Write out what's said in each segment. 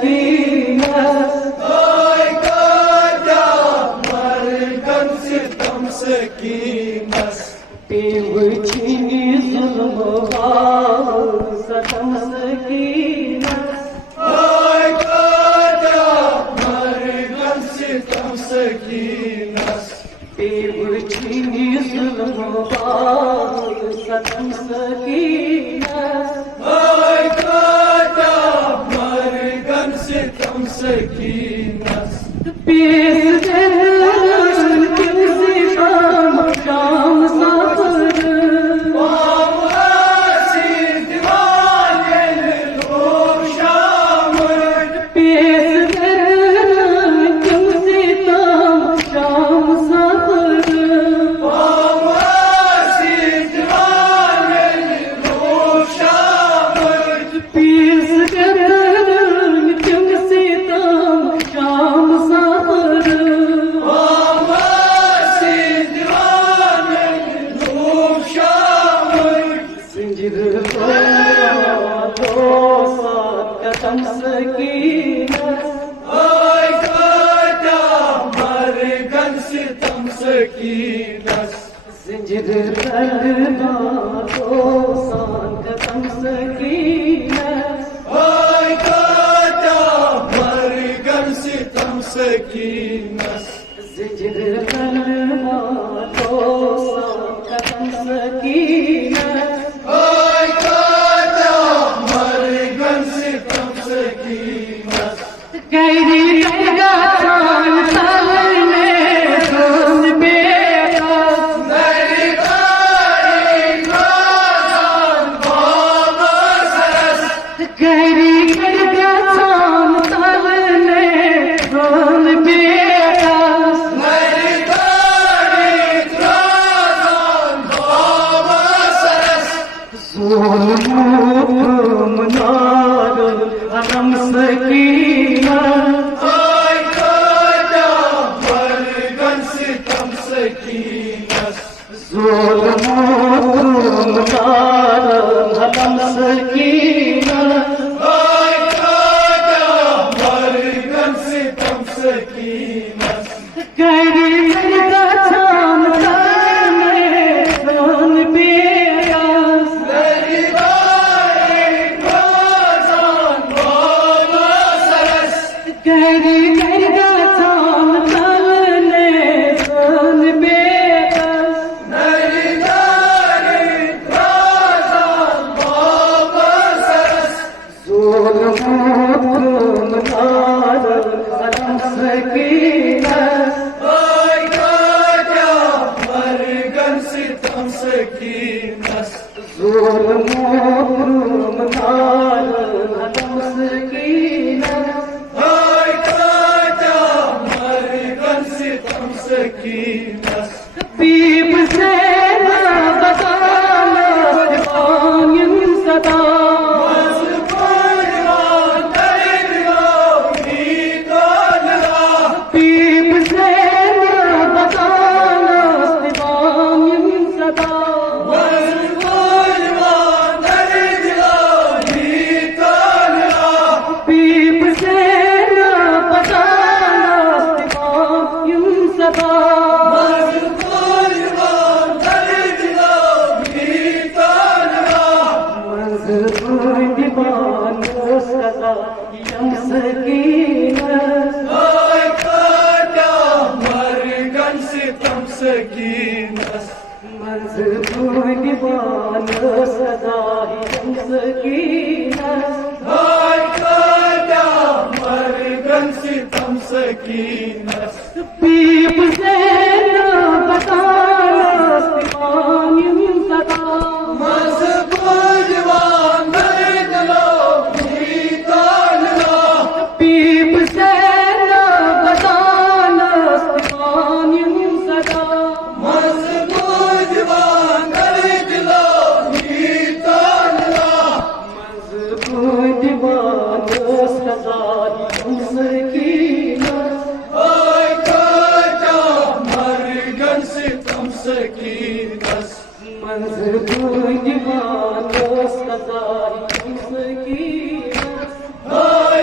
سكينة سكينة بوجهي ظلم ستم سكينة مرقم ستم سكينة بوجهي ظلم ستم سكينة مرقم ستم سكينة زنجر قلبنا دوسان ختم سكينة هاي كاتا مرقم ستم سكينة زنجر قلبنا دوسان ختم سكينة هاي كاتا مرقم ستم سكينة غيري لقاتان تلنے دون بیٹا غيري لقاتان تلنے دون بیٹا ظلم نار علم سكينة ظلم نار علم سكينة مرقم ستم سكينة غيري لقاتان تلنے دون بیٹا غيري لقاتان تلنے دون بیٹا ظلم نار علم سكينة مرقم ستم سكينة ظلم نار علم سكينة مرقم ستم سكينة حبيب زينة بطالة دفاع صدا منظور دیوان سزائی سکینہ ہائے کاٹا مرگن ستم سکینہ پیپ سے نہ بتانا دیوان صدا مذہب دیوان درد لو جیتان لا پیپ سے نہ بتانا دیوان صدا منظور دیوان سزائی سکینہ ہائے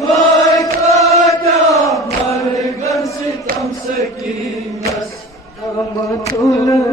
Vay kadar mergan sitam sekinas Amatul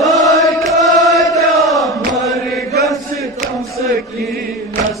Vay kadar mergan sitam sekinas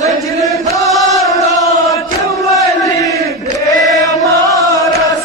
Zecr khara chwali bemaras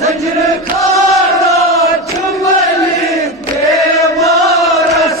Zecr khara chwali bemaras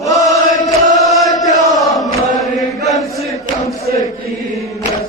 Vay kadar mergan sitam sekinas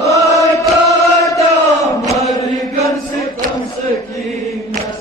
Vay kadar mergan sitam sekinas